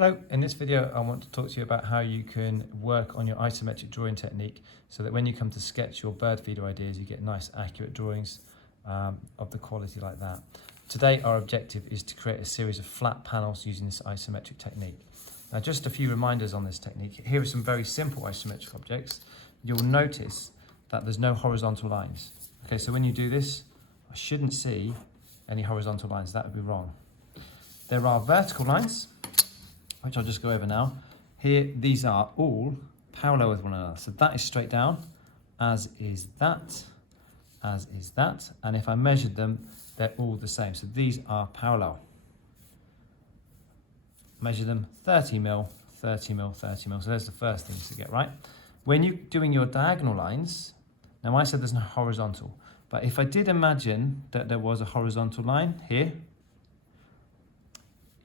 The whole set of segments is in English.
Hello, in this video I want to talk to you about how you can work on your isometric drawing technique so that when you come to sketch your bird feeder ideas you get nice accurate drawings of the quality like that. Today our objective is to create a series of flat panels using this isometric technique. Now just a few reminders on this technique. Here are some very simple isometric objects. You'll notice that there's no horizontal lines. Okay, so when you do this, I shouldn't see any horizontal lines, that would be wrong. There are vertical lines, which I'll just go over now. Here, these are all parallel with one another. So that is straight down, as is that, and if I measured them, they're all the same. So these are parallel. Measure them 30 mil, 30 mil, 30 mil. So there's the first thing to get right. When you're doing your diagonal lines, now I said there's no horizontal, but if I did imagine that there was a horizontal line here,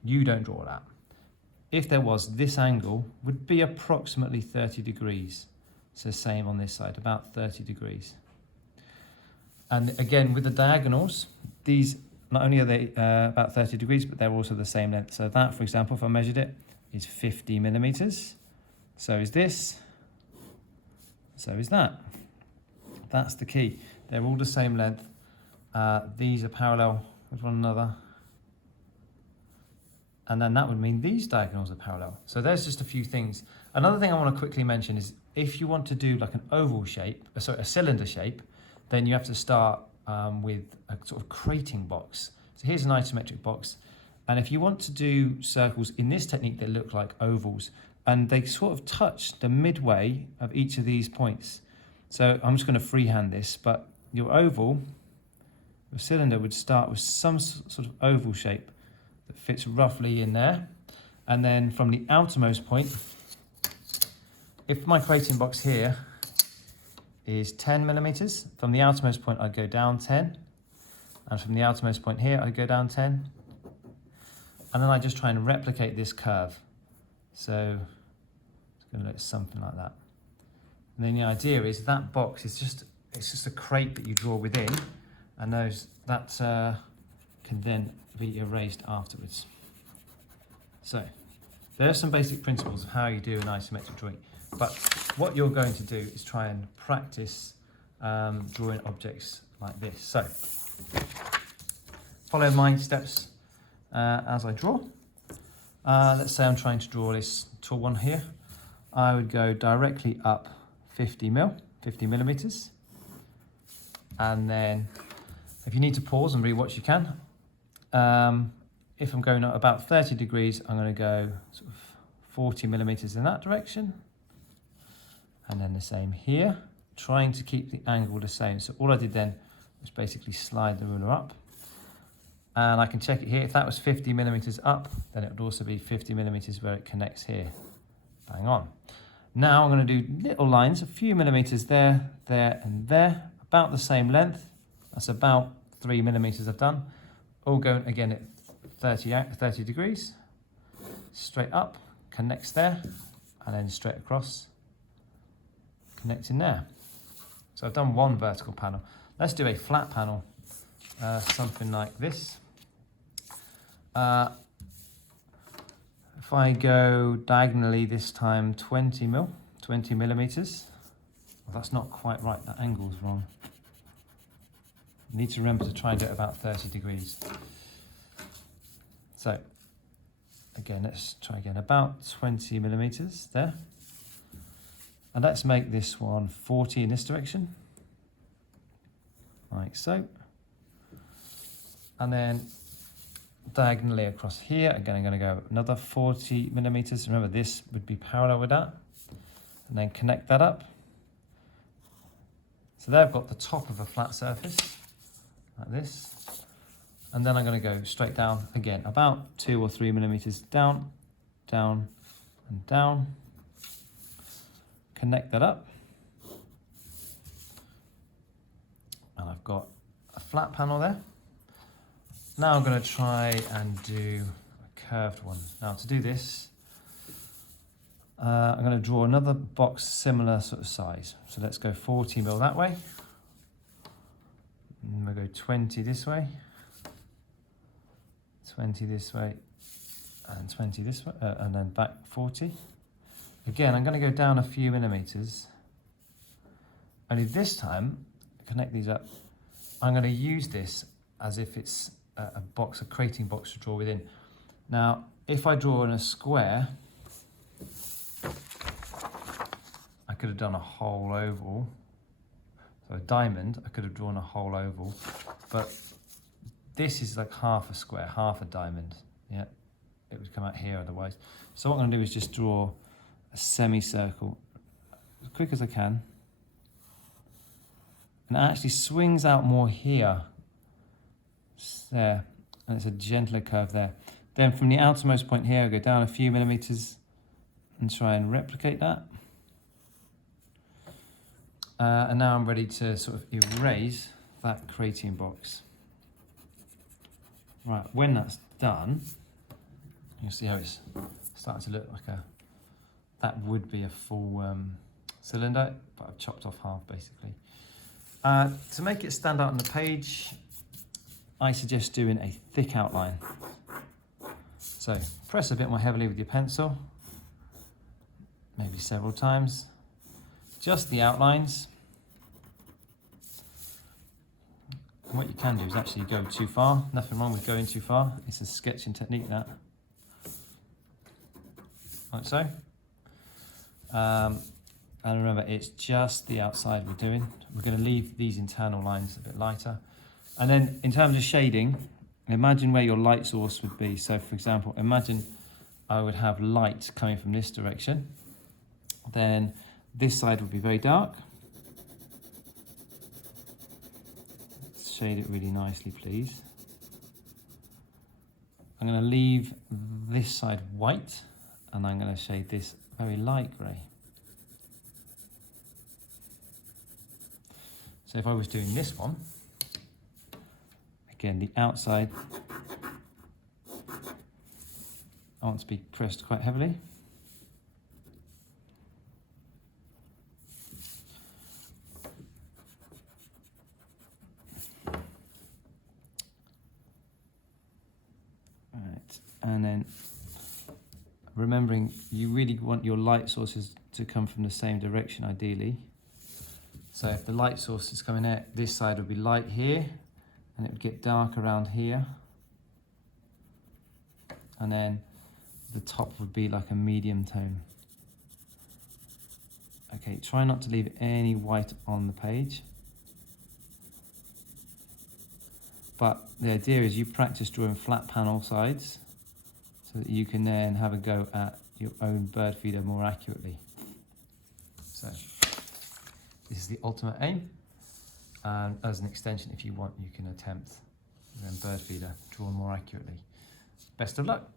you don't draw that. If there was, this angle would be approximately 30 degrees. So same on this side, about 30 degrees. And again, with the diagonals, these, not only are they about 30 degrees, but they're also the same length. So that, for example, if I measured it, is 50 millimeters. So is this, so is that. That's the key. They're all the same length. These are parallel with one another. And then that would mean these diagonals are parallel. So there's just a few things. Another thing I want to quickly mention is if you want to do like an oval shape, sorry, a cylinder shape, then you have to start with a sort of crating box. So here's an isometric box. And if you want to do circles in this technique, they look like ovals and they sort of touch the midway of each of these points. So I'm just going to freehand this, but your oval, your cylinder would start with some sort of oval shape that fits roughly in there. And then from the outermost point, if my crating box here is 10 millimeters, from the outermost point I'd go down 10, and from the outermost point here I'd go down 10, and then I just try and replicate this curve. So it's going to look something like that. And then the idea is that box is just a crate that you draw within, and that can then be erased afterwards. So there are some basic principles of how you do an isometric drawing, but what you're going to do is try and practice drawing objects like this. So follow my steps as I draw. Let's say I'm trying to draw this tall one here. I would go directly up 50 millimeters, and then if you need to pause and rewatch, you can. If I'm going at about 30 degrees, I'm going to go sort of 40 millimeters in that direction. And then the same here, trying to keep the angle the same. So all I did then was basically slide the ruler up. And I can check it here. If that was 50 millimeters up, then it would also be 50 millimeters where it connects here. Bang on. Now I'm going to do little lines, a few millimeters there, there, and there, about the same length. That's about 3 millimeters I've done. All going again at 30 degrees, straight up, connects there, and then straight across, connecting there. So I've done one vertical panel. Let's do a flat panel, something like this. If I go diagonally this time 20 millimeters, well, that's not quite right, that angle's wrong. Need to remember to try and get about 30 degrees. So again, let's try again, about 20 millimeters there. And let's make this one 40 in this direction, like so. And then diagonally across here, again, I'm going to go another 40 millimeters. Remember, this would be parallel with that. And then connect that up. So there I've got the top of a flat surface, like this. And then I'm going to go straight down again, about 2 or 3 millimeters down, down, and down. Connect that up. And I've got a flat panel there. Now I'm going to try and do a curved one. Now to do this, I'm going to draw another box similar sort of size. So let's go 40 mil that way. And we'll go 20 this way. 20 this way, and 20 this way, and then back 40. Again, I'm going to go down a few millimeters. Only this time, connect these up, I'm going to use this as if it's a box, a crating box to draw within. Now, if I draw in a square, I could have done a whole oval. So a diamond, I could have drawn a whole oval, but this is like half a square, half a diamond. Yeah, it would come out here otherwise. So what I'm going to do is just draw a semicircle as quick as I can. And it actually swings out more here. It's there, and it's a gentler curve there. Then from the outermost point here, I'll go down a few millimeters and try and replicate that. And now I'm ready to sort of erase that crating box. Right, when that's done, you'll see how it's starting to look like that would be a full cylinder, but I've chopped off half basically. To make it stand out on the page, I suggest doing a thick outline. So press a bit more heavily with your pencil, maybe several times. Just the outlines. And what you can do is actually go too far. Nothing wrong with going too far. It's a sketching technique, that. Like so. And remember, it's just the outside we're doing. We're going to leave these internal lines a bit lighter. And then in terms of shading, imagine where your light source would be. So for example, imagine I would have light coming from this direction. Then this side would be very dark. Let's shade it really nicely, please. I'm going to leave this side white, and I'm going to shade this very light grey. So if I was doing this one, again, the outside, I want to be pressed quite heavily. Right, and then remembering you really want your light sources to come from the same direction ideally. So if the light source is coming out, this side would be light here, and it would get dark around here. And then the top would be like a medium tone. Okay, try not to leave any white on the page. But the idea is you practice drawing flat panel sides so that you can then have a go at your own bird feeder more accurately. So this is the ultimate aim. And as an extension, if you want, you can attempt then bird feeder drawn more accurately. Best of luck.